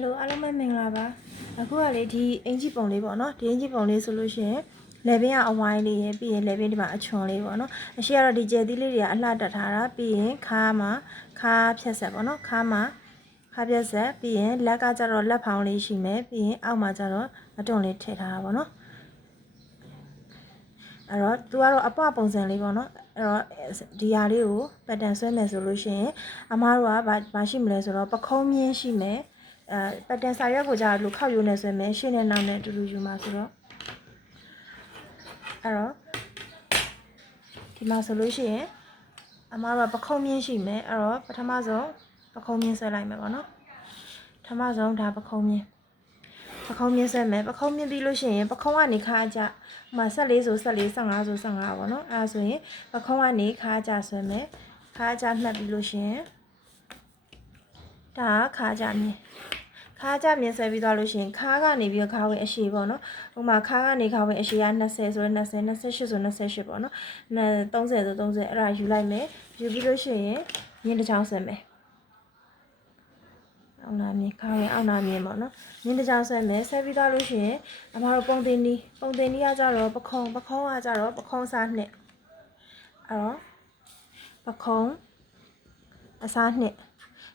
Hello အားလုံးပဲမင်္ဂလာပါအခုကလေဒီအင်ဂျီပုံလေးပေါ့နော်ဒီအင်ဂျီပုံလေးဆိုလို့ရှိရင်လေပင်ကအဝိုင်းလေးရပြီးရင်လေပင်ဒီမှာအချွန်လေးပေါ့နော်အရှိကတော့ဒီကျဲသီးလေးတွေကအလှတက်ထားတာပြီးရင်ခါမှာခါဖြတ်ဆက်ပေါ့နော်ခါမှာခါဖြတ်ဆက်ပြီးရင်လက်ကကြတော့လက်ဖောင်းလေးရှိမယ်ပြီးရင်အောက်မှာကြတော့အတွန်းလေးထည့်ထားတာပေါ့နော်အဲ့တော့သူကတော့အပွပုံစံလေးပေါ့နော်အဲ့တော့ဒီဟာလေးကိုပတ်တန်ဆွဲမယ်ဆိုလို့ရှိရင်အမားတို့ကဘာရှိမလဲဆိုတော့ပခုံးမြင်းရှိမယ်ပတ်တန်စာရွက်ကိုကြာလို့ခောက်ယူနေဆွဲမယ်ရှင်းနေနောက်နဲ့အတူတူယူမှာဆိုတော့အဲ့တော့ဒီမှာဆိုလို့ရှိရင်အမားတို့ကပခုံးမြင်းရှိမယ်အဲ့တော့ပထမဆုံးပခုံးမြင်းဆွဲလိုက်မယ်ပေါ့နော်ပထမဆုံးဒါပခုံးမြင်းဆွဲမယ်ပခုံးမြင်းပြီးလို့ရှိရင်ပခုံးကနေခါကြဟိုမှာ14ဆို14 15ဆို15ပေါ့နော်အဲ့ဒါဆိုရင်ပခုံးကနေခါကြဆွဲမယ်ခါကြနှက်ပြီးလို့ရှိရင်ဒါခါကြမြင်းခါကြမြင်ဆွဲပြီးသွားလို့ရှိရင်ခါကနေပြီးတော့ခါဝင်အရှိပေါ့နော်ဟိုမှာခါကနေခါဝင်အရှိက20ဆိုတော့20 28ဆို28ပေါ့နော်30ဆို30အဲ့ဒါယူလိုက်မယ်ယူပြီးလို့ရှိရင်မြင်းတစ်ချောင်းဆွဲမယ်အောင်နာမြင်ခါဝင်အောင်နာမြင်ပေါ့နော်မြင်းတစ်ချောင်းဆွဲမယ်ဆွဲပြီးသွားလို့ရှိရင်အမတို့ပုံတင်နီးကကြတော့ပခုံးကကြတော့ပခုံးစားနှစ်အဲ့တော့ပခုံးအစားနှစ်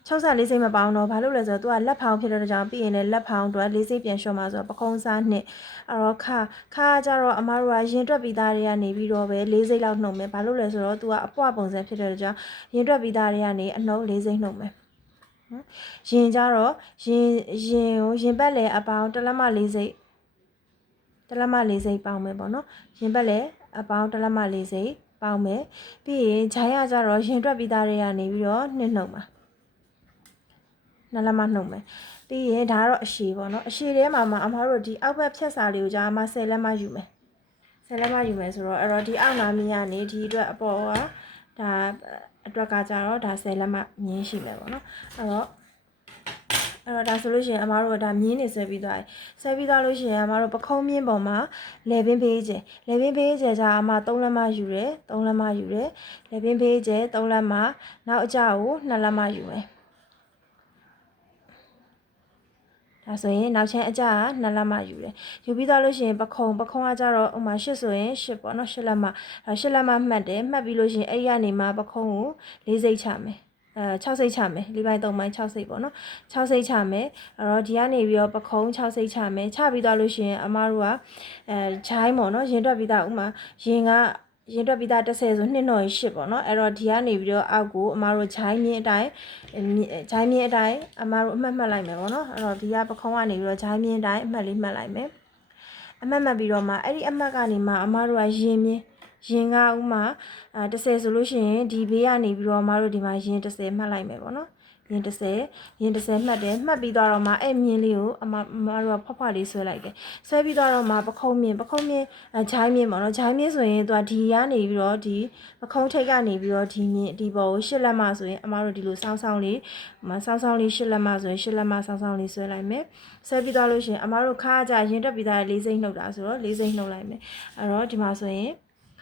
ချုပ်စားလေးစိတ်မပေါအောင်တော့ဘာလို့လဲဆိုတော့သူကလက်ဖောင်းဖြစ်တဲ့ကြောင့်ပြီးရင်လည်းလက်ဖောင်းတော့လေးစိတ်ပြန်လျှော့မှာဆိုတော့ပခုံးစားနှစ်အဲ့တော့ခါကြတော့အမားတို့ကရင်တွက်ပြီးသားတွေကနေပြီးတော့ပဲလေးစိတ်လောက်နှုတ်မယ်ဘာလို့လဲဆိုတော့သူကအပွားပုံစံဖြစ်တဲ့ကြောင့်ရင်တွက်ပြီးသားတွေကနေအနှုတ်လေးစိတ်နှုတ်မယ်ရင်ကြတော့ရင်ပတ်လေအပေါင်းတလက်မလေးစိတ်ပေါင်းမယ်ပေါ့နော်ရင်ပတ်လေအပေါင်းတလက်မလေးစိတ်ပေါင်းမယ်ပြီးရင်ဂျိုင်းရကြတော့ရင်တွက်ပြီးသားတွေကနေပြီးတော့နှစ်နှုတ်မှာနှစ်လက်မနှုတ်မယ်ပြီးရင်ဒါကတော့အရှည်ပေါ့နော်အရှည်ထဲမှာအမားတို့ဒီအောက်ဘက်ဖြတ်စာလေးကိုကြာမှ10လက်မယူမယ်10လက်မယူမယ်ဆိုတော့အဲ့တော့ဒီအောက်နာမီကနေဒီအတွက်အပေါ်ကဒါအတွက်ကကြတော့ဒါ10လက်မမြင်းရှိမယ်ပေါ့နော်အဲ့တော့ဒါဆိုလို့ရှိရင်အမားတို့ကဒါမြင်းနေဆွဲပြီးသွားတယ်ဆွဲပြီးသွားလို့ရှိရင်အမားတို့ပခုံးမြင်းပေါ်မှာလေပင်ဖေးကျဲကြာအမား3လက်မယူတယ်လေပင်ဖေးကျဲ3လက်မနောက်အကျကို2လက်မယူမယ်ဒါဆိုရင်နောက်ချမ်းအကျက2လက်မယူတယ်ယူပြီးသွားလို့ရှိရင်ပခုံးကကြတော့ဥမာ8ဆိုရင်8ပေါ့နော်8လက်မ8လက်မမှတ်တယ်မှတ်ပြီးလို့ရှိရင်အဲ့ဒီကနေမှပခုံးကို4စိတ်ချမယ်6စိတ်ချမယ်4ပိုင်း3ပိုင်း6စိတ်ပေါ့နော်6စိတ်ချမယ်အဲ့တော့ဒီကနေပြီးတော့ပခုံး6စိတ်ချမယ်ချပြီးသွားလို့ရှိရင်အမားတို့ကဂျိုင်းပေါ့နော်ရင်တွက်ပြီးသားဥမာရင်တွက်ပြီးသား10ဆို2နှော်8ပေါ့နော်အဲ့တော့ဒီကနေပြီးတော့အောက်ကိုအမားတို့ဂျိုင်းမြင်းအတိုင်းအမားတို့အမှတ်လိုက်မယ်ပေါ့နော်အဲ့တော့ဒီကပခုံးကနေပြီးတော့ဂျိုင်းမြင်းအတိုင်းအမှတ်လေးမှတ်လိုက်မယ်အမှတ်ပြီးတော့မှအဲ့ဒီအမှတ်ကနေမှအမားတို့ကရင်ကဥမာ10ဆိုလို့ရှိရင်ဒီဘေးကနေပြီးတော့အမားတို့ဒီမှာရင်10မှတ်လိုက်မယ်ပေါ့နော်ရင်10မှတ်တယ်မှတ်ပြီးတော့မှအဲ့မြင်းလေးကိုအမတို့ကဖွားလေးဆွဲလိုက်တယ်ဆွဲပြီးတော့မှပခုံးမြင်းဂျိုင်းမြင်းပေါ့နော်ဂျိုင်းမြင်းဆိုရင်သူကဒီကနေပြီးတော့ဒီပခုံးထိပ်ကနေပြီးတော့ဒီပေါ်ကို8လက်မဆိုရင်အမတို့ဒီလိုစောင်းလေး8လက်မဆိုရင်8လက်မစောင်းလေးဆွဲလိုက်မယ်ဆွဲပြီးတော့လို့ရှိရင်အမတို့ခါကြရင်တက်ပြီးသား၄စိမ့်နှုတ်တာဆိုတော့၄စိမ့်နှုတ်လိုက်မယ်အဲ့တော့ဒီမှာဆိုရင်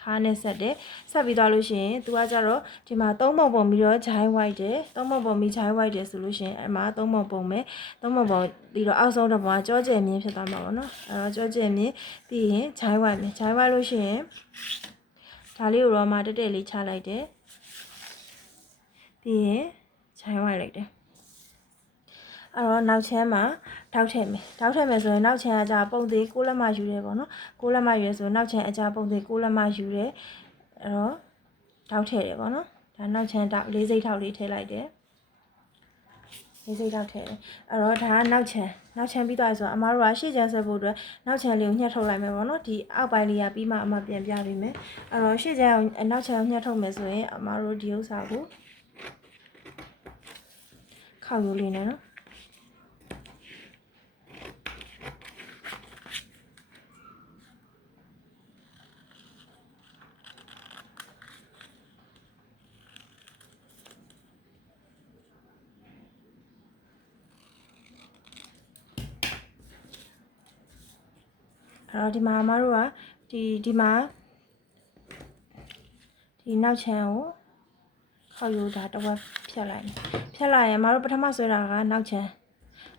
ခါနဲ့ဆက်ပြီးသွားလို့ရှိရင်သူကကြတော့ဒီမှာ3ပုံပုံပြီးတော့ဂျိုင်းဝိုက်တယ်3ပုံပုံပြီးဂျိုင်းဝိုက်တယ်ဆိုလို့ရှိရင်အဲ့မှာ3ပုံပုံမယ်3ပုံပုံပြီးတော့အောက်ဆုံးတစ်ပုံကကြောကျယ်မြင်းဖြစ်သွားမှာပေါ့နော်အဲ့တော့ကြောကျယ်မြင်းပြီးရင်ဂျိုင်းဝိုက်မယ်ဂျိုင်းဝိုက်လို့ရှိရင်ဒါလေးကိုတော့မှတက်လေးချလိုက်တယ်ပြီးရင်ဂျိုင်းဝိုက်လိုက်တယ်အဲ့တော့နောက်ချမ်းမှာထောက်ထည့်မယ်ဆိုရင်နောက်ချမ်းအကြပုံသေး6လက်မယူတယ်ပေါ့နော်6လက်မယူရဆိုနောက်ချမ်းအကြပုံသေး6လက်မယူတယ်အဲ့တော့ထောက်ထည့်တယ်ပေါ့နော်ဒါနောက်ချမ်းထောက်4စိတ်ထောက်လေးထည့်လိုက်တယ်4စိတ်ထောက်ထည့်တယ်အဲ့တော့ဒါကနောက်ချမ်းပြီးသွားဆိုတော့အမားတို့ကရှေ့ချမ်းဆွဲဖို့အတွက်နောက်ချမ်းလေးကိုညှက်ထုတ်လိုက်မယ်ပေါ့နော်ဒီအောက်ပိုင်းလေးကပြီးမှအမပြန်ပြပေးမယ်အဲ့တော့ရှေ့ချမ်းကိုနောက်ချမ်းညှက်ထုတ်မယ်ဆိုရင်အမားတို့ဒီဥစ္စာကိုခောက်ရိုးလေးနဲ့နော်အဲ့တော့ဒီမှာအမတို့ကဒီမှာဒီနောက်ချမ်းကိုခောက်ရိုးတာတစ်ဝက်ဖြတ်လိုက်ရင်အမတို့ပထမဆွဲတာကနောက်ချမ်း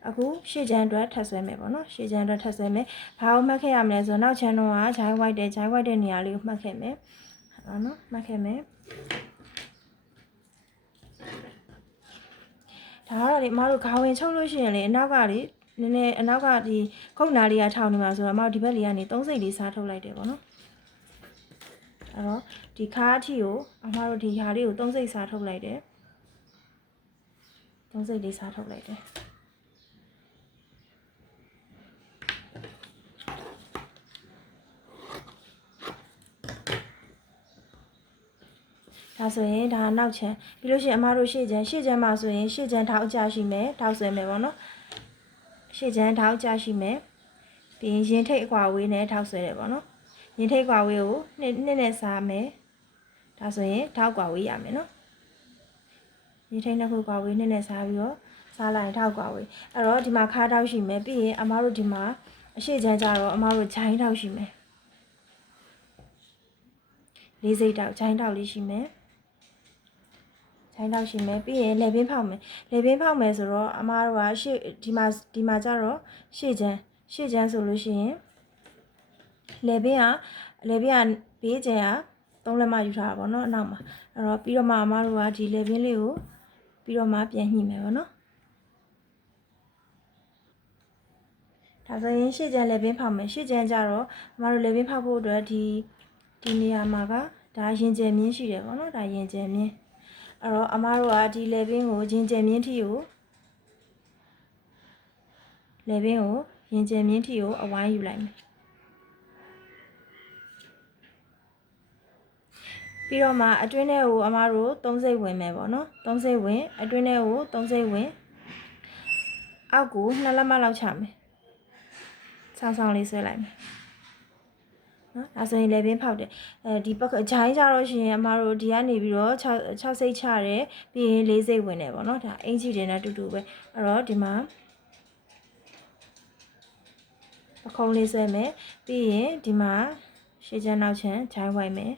အခုရှေ့ချမ်းအတွက်ထပ်ဆွဲမယ်ပေါ့နော်ရှေ့ချမ်းအတွက်ထပ်ဆွဲမယ်ဘာကိုမှတ်ခဲ့ရမလဲဆိုတော့နောက်ချမ်းတော့ကဂျိုင်းဝိုက်တဲ့နေရာလေးကိုမှတ်ခဲ့မယ်ဟုတ်နော်မှတ်ခဲ့မယ်ဒါကတော့ဒီအမတို့ခေါင်းဝင်ချုပ်လို့ရှိရင်လေအနောက်ကလေနည်းနည်းအနောက်ကဒီခုတ်နာလေးကထောင်နေမှာဆိုတော့အမတို့ဒီဘက်လေးကနေ3စိတ်လေးစားထုတ်လိုက်တယ်ပေါ့နော်အဲ့တော့ဒီခါအထိကိုအမတို့ဒီဟာလေးကို3စိတ်စားထုတ်လိုက်တယ်3စိတ်လေးစားထုတ်လိုက်တယ်ဒါဆိုရင်ဒါနောက်ချမ်းပြီးလို့ရှိရင်အမတို့ရှေ့ချမ်းမှာဆိုရင်ရှေ့ချမ်းထောက်အကျရှိမယ်ထောက်ဆွဲမယ်ပေါ့နော်ရှေ့ချမ်းထောက်အကျရှိမယ်ပြီးရင်ရင်ထိတ်အကွာဝေးနဲ့ထောက်ဆွဲတယ်ပေါ့နော်ရင်ထိတ်ကွာဝေးကိုနှစ်နဲ့စားမယ်ဒါဆိုရင်ထောက်ကွာဝေးရမယ်နော်ရင်ထိတ်နှစ်ခုကွာဝေးနှစ်နဲ့စားပြီးတော့စားလိုက်ထောက်ကွာဝေးအဲ့တော့ဒီမှာခါထောက်ရှိမယ်ပြီးရင်အမတို့ဒီမှာအရှေ့ချမ်းကြတော့အမတို့ဂျိုင်းထောက်ရှိမယ်လေးစိတ်ထောက်ဂျိုင်းထောက်လေးရှိမယ်ဂျိုင်းထောက်ရှိမယ်ပြီးရင်လေပင်ဖောက်မယ်ဆိုတော့အမတို့ကရှေ့ဒီမှာကြတော့ရှေ့ချမ်းဆိုလို့ရှိရင်လေပင်ကဘေးချမ်းက3လက်မယူထားတာပေါ့နော်အနောက်မှာအဲ့တော့ပြီးတော့မှအမတို့ကဒီလေပင်လေးကိုပြီးတော့မှပြန်ညှိမယ်ပေါ့နော်ဒါဆိုရင်ရှေ့ချမ်းလေပင်ဖောက်မယ်ရှေ့ချမ်းကြတော့အမတို့လေပင်ဖောက်ဖို့အတွက်ဒီနေရာမှာကဒါရင်ကျယ်မြင့်ရှိတယ်ပေါ့နော်ဒါရင်ကျယ်မြင့်အဲ့တော့အမတို့ကဒီလေပင်ကိုရင်ကျယ်မြင့်ထိကိုရင်ကျယ်မြင့်ထိကိုအဝိုင်းယူလိုက်မယ်ပြီးတော့မှအတွင်းထဲကိုအမတို့3စိတ်ဝင်မယ်ပေါ့နော်3စိတ်ဝင်အတွင်းထဲကို3စိတ်ဝင်အောက်ကို2လက်မလောက်ချမယ်ဆောင်းလေးဆွဲလိုက်မယ်နော်ဒါဆိုရင်လေပင်ဖောက်တယ်ဒီဂျိုင်းကြတော့ရှင်အမတို့ဒီကနေပြီးတော့6စိတ်ချတယ်ပြီးရင်4စိတ်ဝင်တယ်ပေါ့နော်ဒါအင်ဂျီတွေနဲ့တူတူပဲအဲ့တော့ဒီမှာပခုံးလေးဆွဲမယ်ပြီးရင်ဒီမှာရှေ့ချမ်းနောက်ချမ်းဂျိုင်းဝိုက်မယ်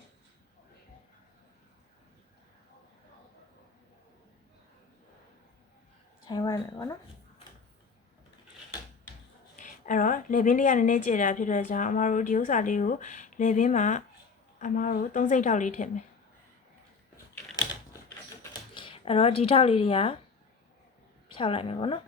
ဂျိုင်းဝိုက်မယ်ပေါ့နော်အဲ့တော့လေပင်လေးကနည်းနည်းကျတာဖြစ်တဲ့ကြောင့်အမတို့ဒီဥစ္စာလေးကိုလေပင်မှာအမတို့3စိတ်ထောက်လေးထည့်မယ်အဲ့တော့ဒီထောက်လေးတွေကဖြောက်လိုက်မယ်ပေါ့နော်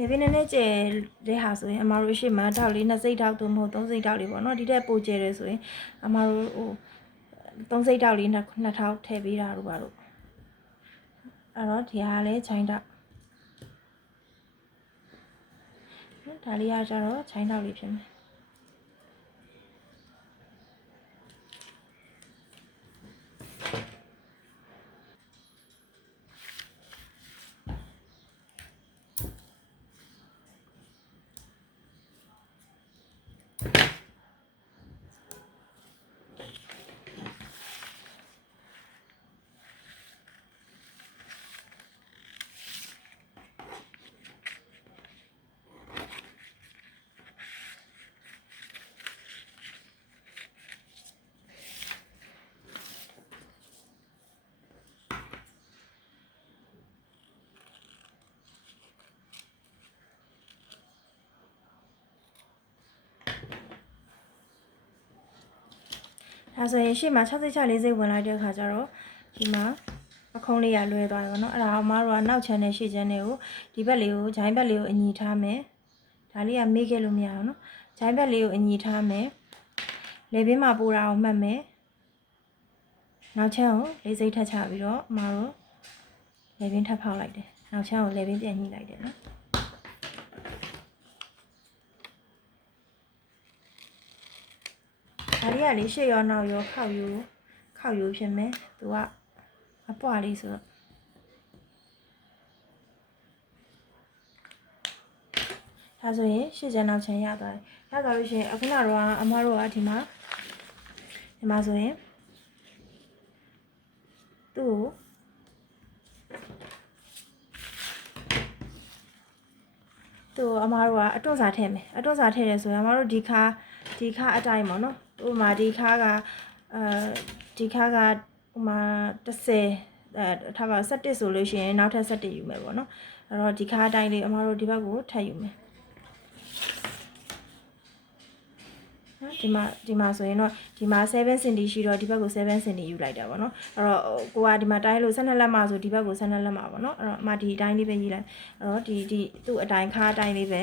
လေပင်နဲ့ကျဲတဲ့ဟာဆိုရင်အမတို့ရှေ့မှာထောက်လေး2စိတ်ထောက်သို့မဟုတ်3စိတ်ထောက်လေးပေါ့နော်ဒီတက်ပိုကျဲတယ်ဆိုရင်အမတို့ဟို3စိတ်ထောက်လေး2ထောက်ထည့်ပေးတာတို့ပါတော့အဲ့တော့ဒီဟာလည်းဂျိုင်းထောက်ဒါလေးကကျတော့ဂျိုင်းထောက်လေးဖြစ်မယ်ဒါဆိုရင်ရှေ့မှာ6စိတ်ချ4စိတ်ဝင်လိုက်တဲ့အခါကျတော့ဒီမှာပခုံးလေးရလွဲသွားတယ်ပေါ့နော်အဲ့ဒါအမတို့ကနောက်ချမ်းနဲ့ရှေ့ချမ်းတွေကိုဒီဘက်လေးကိုဂျိုင်းဘက်လေးကိုအညီထားမယ်ဒါလေးကမေ့ခဲ့လို့မရအောင်နော်ဂျိုင်းဘက်လေးကိုအညီထားမယ်လေပင်မှာပိုးတာကိုမှတ်မယ်နောက်ချမ်းကို4စိတ်ထပ်ချပြီးတော့အမတို့လေပင်ထပ်ဖောက်လိုက်တယ်နောက်ချမ်းကိုလေပင်ပြန်ညှိလိုက်တယ်နော်ဒါလေးကလေရှေ့ရောနောက်ရောခောက်ရိုးဖြစ်မယ်သူကအပွားလေးဆိုတော့ဒါဆိုရင်ရှေ့ချမ်းနောက်ချမ်းရသွားလို့ရှိရင်အခုနကတော့အမတို့ကဒီမှာဆိုရင်သူ့ကို မားတို့ကအတွန့်စာထည့်မယ်အတွန့်စာထည့်တယ်ဆိုရင်အမားတို့ဒီခါအတိုင်းပေါ့နော်ဥပမာဒီခါကဒီခါကဥပမာ30ထားပါ17ဆိုလို့ရှိရင်နောက်ထပ်17ယူမယ်ပေါ့နော်အဲ့တော့ဒီခါအတိုင်းလေးအမားတို့ဒီဘက်ကိုထပ်ယူမယ်နော်ဒီမှာဆိုရင်တော့ဒီမှာ7 cm ရှိတော့ဒီဘက်ကို7 cm ယူလိုက်တာပေါ့နော်အဲ့တော့ကိုကဒီမှာတိုင်းလို့12လက်မဆိုဒီဘက်ကို12လက်မပေါ့နော်အဲ့တော့အမဒီအတိုင်းလေးပဲရေးလိုက်အဲ့တော့ဒီသူ့အတိုင်းခါအတိုင်းလေးပဲ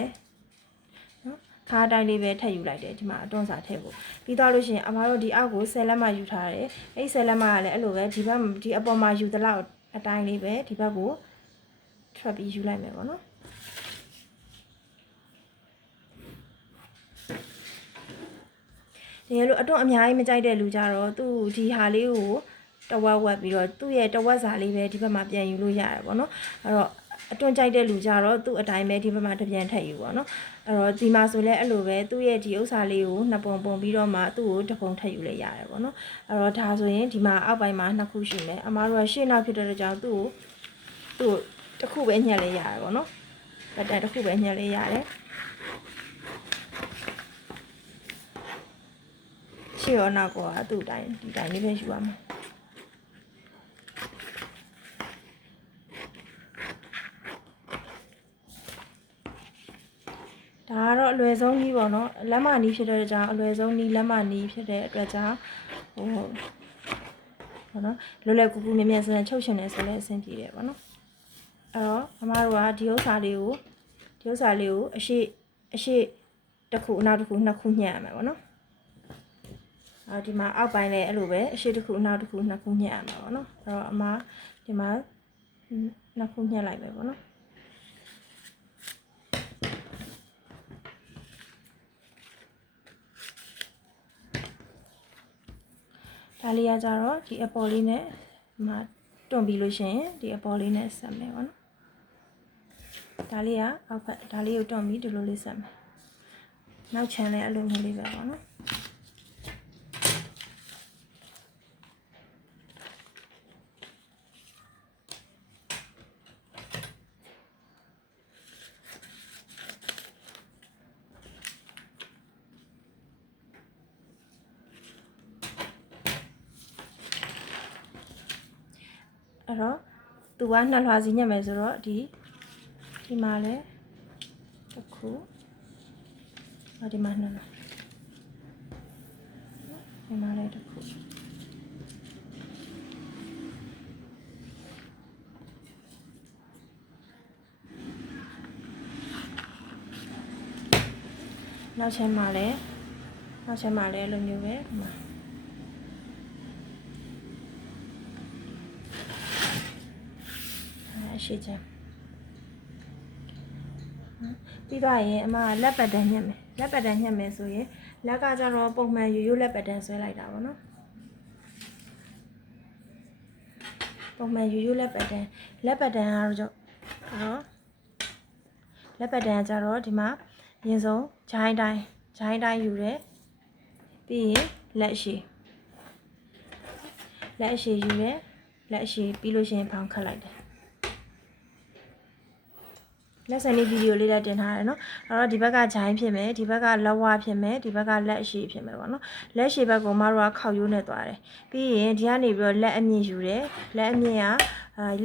နော်ခါအတိုင်းလေးပဲထည့်ယူလိုက်တယ်ဒီမှာအတွန်းစာထည့်ဖို့ပြီးတော့လို့ရှိရင်အမတို့ဒီအောက်ကို10လက်မယူထားတယ်အဲ့10လက်မကလည်းအဲ့လိုပဲဒီဘက်ဒီအပေါ်မှာယူသလောက်အတိုင်းလေးပဲဒီဘက်ကိုထွက်ပြီးယူလိုက်မယ်ပေါ့နော်ဒီလိုအတွန်းအများကြီးမကြိုက်တဲ့လူကြတော့သူ့ဒီဟာလေးကိုတဝက်ဝက်ပြီးတော့သူ့ရဲ့တဝက်စာလေးပဲဒီဘက်မှာပြန်ယူလို့ရတယ်ပေါ့နော်အဲ့တော့အတွန်းကြိုက်တဲ့လူကြတော့သူ့အတိုင်းပဲဒီဘက်မှာတစ်ပြန်ထည့်ယူပေါ့နော်အဲ့တော့ဒီမှာဆိုလဲအဲ့လိုပဲသူ့ရဲ့ဒီဥစ္စာလေးကိုနှစ်ပုံပြီးတော့မှသူ့ကိုတစ်ပုံထည့်ယူလိုက်ရတယ်ပေါ့နော်အဲ့တော့ဒါဆိုရင်ဒီမှာအောက်ပိုင်းမှာနှစ်ခုရှိမယ်အမားတို့ကရှေ့နောက်ဖြစ်တဲ့ကြောင့်သူ့ကိုတစ်ခုပဲညှက်လေးရတယ်ပေါ့နော်ပတ်တန်တစ်ခုပဲညှက်လေးရတယ်ရှေ့ရောနောက်ကောသူ့တိုင်းဒီတိုင်းလေးပဲယူရမှာဒါကတော့အလွယ်ဆုံးနည်းပေါ့နော်လက်မနီးဖြစ်တဲ့အကြောင်းအလွယ်ဆုံးနည်းလက်မနီးဖြစ်တဲ့အတွက်ကြောင့်ဟိုနော်လွယ်လွယ်ကူကူမြင်မြန်ဆန်ချုပ်ရှင်နေဆိုလဲအဆင်ပြေတယ်ပေါ့နော်အဲ့တော့အမတို့ကဒီဥစ္စာလေးကိုအရှိတစ်ခုနောက်တစ်ခုနှစ်ခုညှက်ရမယ်ပေါ့နော်ဒီမှာအောက်ပိုင်းလည်းအဲ့လိုပဲအရှိတစ်ခုနောက်တစ်ခုနှစ်ခုညှက်ရမှာပေါ့နော်အဲ့တော့အမဒီမှာနှစ်ခုညှက်လိုက်ပဲပေါ့နော်ဒါလေးကကြတော့ဒီအပေါ်လေးနဲ့ဒီမှာတွန့်ပြီးလို့ရှိရင်ဒီအပေါ်လေးနဲ့ဆက်မယ်ပေါ့နော်ဒါလေးကအောက်ဖက်ဒါလေးကိုတွန့်ပြီးဒီလိုလေးဆက်မယ်နောက်ချမ်းလည်းအဲ့လိုမျိုးလေးပဲပေါ့နော်အဲ့တော့သူကနှစ်လွှာစီညက်မယ်ဆိုတော့ဒီမှာလည်းတစ်ခုဒီမှာနှစ်လွှာဒီမှာလည်းတစ်ခုနောက်ချမ်းမှာလည်းအဲ့လိုမျိုးပဲဒီမှာရှိချင်ပြီးတော့ရင်အမကလက်ပတ်တန်းညှက်မယ်လက်ပတ်တန်းညှက်မယ်ဆိုရင်လက်ကကြတော့ပုံမှန်ရိုးလက်ပတ်တန်းဆွဲလိုက်တာပေါ့နော်ပုံမှန်ရိုးလက်ပတ်တန်းကတော့လက်ပတ်တန်းကြတော့ဒီမှာအရင်ဆုံးဂျိုင်းတိုင်းယူတယ်ပြီးရင်လက်အရှိယူတယ်လက်အရှိပြီးလို့ရှိရင်ဖောင်းခတ်လိုက်တယ်လက်စံလေးဗီဒီယိုလေးလည်းတင်ထားတယ်နော်အဲ့တော့ဒီဘက်ကဂျိုင်းဖြစ်မယ်ဒီဘက်ကလက်ဝါဖြစ်မယ်ဒီဘက်ကလက်အရှိဖြစ်မယ်ပေါ့နော်လက်ရှိဘက်ကိုမတို့ကခောက်ရိုးနဲ့သွားတယ်ပြီးရင်ဒီကနေပြီးတော့လက်အမြင့်ယူတယ်လက်အမြင့်က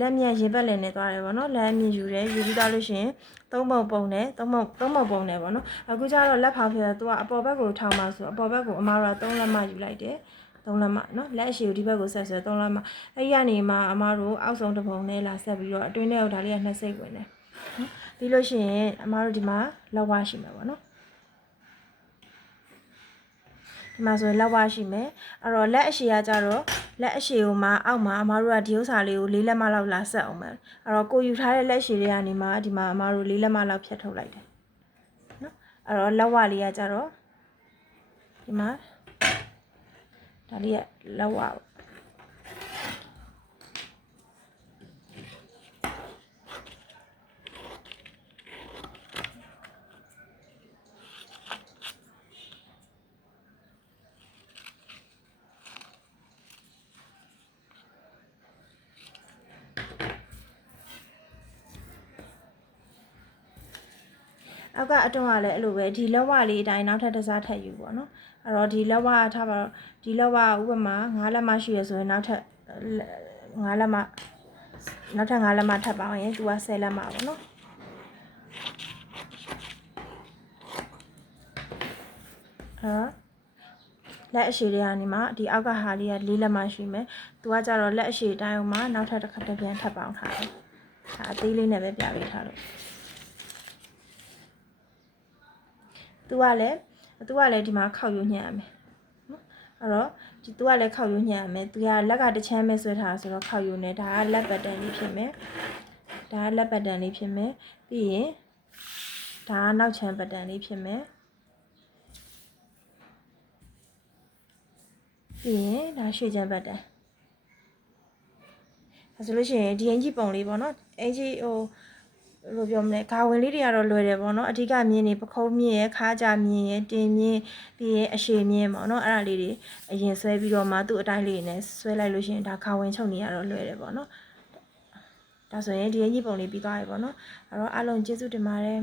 လက်မြင့်ရင်ဘက်လည်းနဲ့သွားတယ်ပေါ့နော်လက်အမြင့်ယူတယ်ယူပြီးသွားလို့ရှိရင်သုံးပုံနဲ့ပေါ့နော်အခုကျတော့လက်ဖောင်းဖြစ်တယ်သူကအပေါ်ဘက်ကိုထောင်ပါဆိုအပေါ်ဘက်ကိုအမတို့က3လက်မယူလိုက်တယ်3လက်မနော်လက်အရှိကိုဒီဘက်ကိုဆက်ဆွဲ3လက်မအဲ့ဒီကနေမှအမတို့အောက်ဆုံးတစ်ပုံနဲ့လာဆက်ပြီးတော့အတွင်းထဲကိုဒါလေးက2စိတ်ဝင်တယ်ပြီးလို့ရှိရင်အမတို့ဒီမှာလက်ဝါရှိမယ်ပေါ့နော်ဒီမှာဆိုရင်လက်ဝါရှိမယ်အဲ့တော့လက်အရှိကကြတော့လက်အရှိကိုမှအောက်မှာအမတို့ကဒီဥစ္စာလေးကို4လက်မလောက်လာဆက်အောင်မယ်အဲ့တော့ကိုယူထားတဲ့လက်အရှိတွေကနေမှဒီမှာအမတို့4လက်မလောက်ဖြတ်ထုတ်လိုက်တယ်နော်အဲ့တော့လက်ဝါလေးကကြတော့ဒီမှာဒါလေးကလက်ဝါ အောက်ကအတုံးကလည်းအဲ့လိုပဲဒီလက်ဝလေးအတိုင်းနောက်ထပ်တစ်စားထပ်ယူပေါ့နော်အဲ့တော့ဒီလက်ဝထားပါတော့ဒီလက်ဝဥပမာ9လက်မရှိရဆိုရင်နောက်ထပ်9လက်မနောက်ထပ်9လက်မထပ်ပါအောင်ရင်သူက10လက်မပေါ့နော်လက်အရှိတွေကနေမှဒီအောက်ကဟာလေးက4လက်မရှိမယ်သူကကြတော့လက်အရှိတိုင်းအောင်မှနောက်ထပ်တစ်ခါတစ်ပြန်ထပ်ပေါင်းထားတယ်ဒါအသေးလေးနဲ့ပဲပြပေးထားလို့သူကလည်းဒီမှာခောက်ယူညှက်ရမယ်နော်အဲ့တော့ဒီသူကလည်းခောက်ယူညှက်ရမယ်သူကလက်ကတစ်ချမ်းပဲဆွဲထားဆိုတော့ခောက်ယူနေဒါကလက်ပတ်တန်လေးဖြစ်မယ်ဒါကလက်ပတ်တန်လေးဖြစ်မယ်ပြီးရင်ဒါကနောက်ချမ်းပတ်တန်လေးဖြစ်မယ်ပြီးရင်ဒါရှေ့ချမ်းပတ်တန်ဒါဆိုလို့ရှိရင်ဒီအင်ကြီးပုံလေးပေါ့နော်အင်ကြီးဘယ်လိုပြောမလဲဂါဝင်လေးတွေကတော့လွယ်တယ်ပေါ့နော်အဓိကမြင်းနေပခုံးမြင်းရယ်ခါးကြမြင်းရယ်တင်မြင်းပြီးရင်အရှည်မြင်းပေါ့နော်အဲ့ဒါလေးတွေအရင်ဆွဲပြီးတော့မှသူ့အတိုင်းလေးနဲ့ဆွဲလိုက်လို့ရှိရင်ဒါဂါဝင်ချုပ်နေရတော့လွယ်တယ်ပေါ့နော်ဒါဆိုရင်ဒီအင်ကြီးပုံလေးပြီးသွားပြီပေါ့နော်အဲ့တော့အားလုံးကျေးဇူးတင်ပါတယ်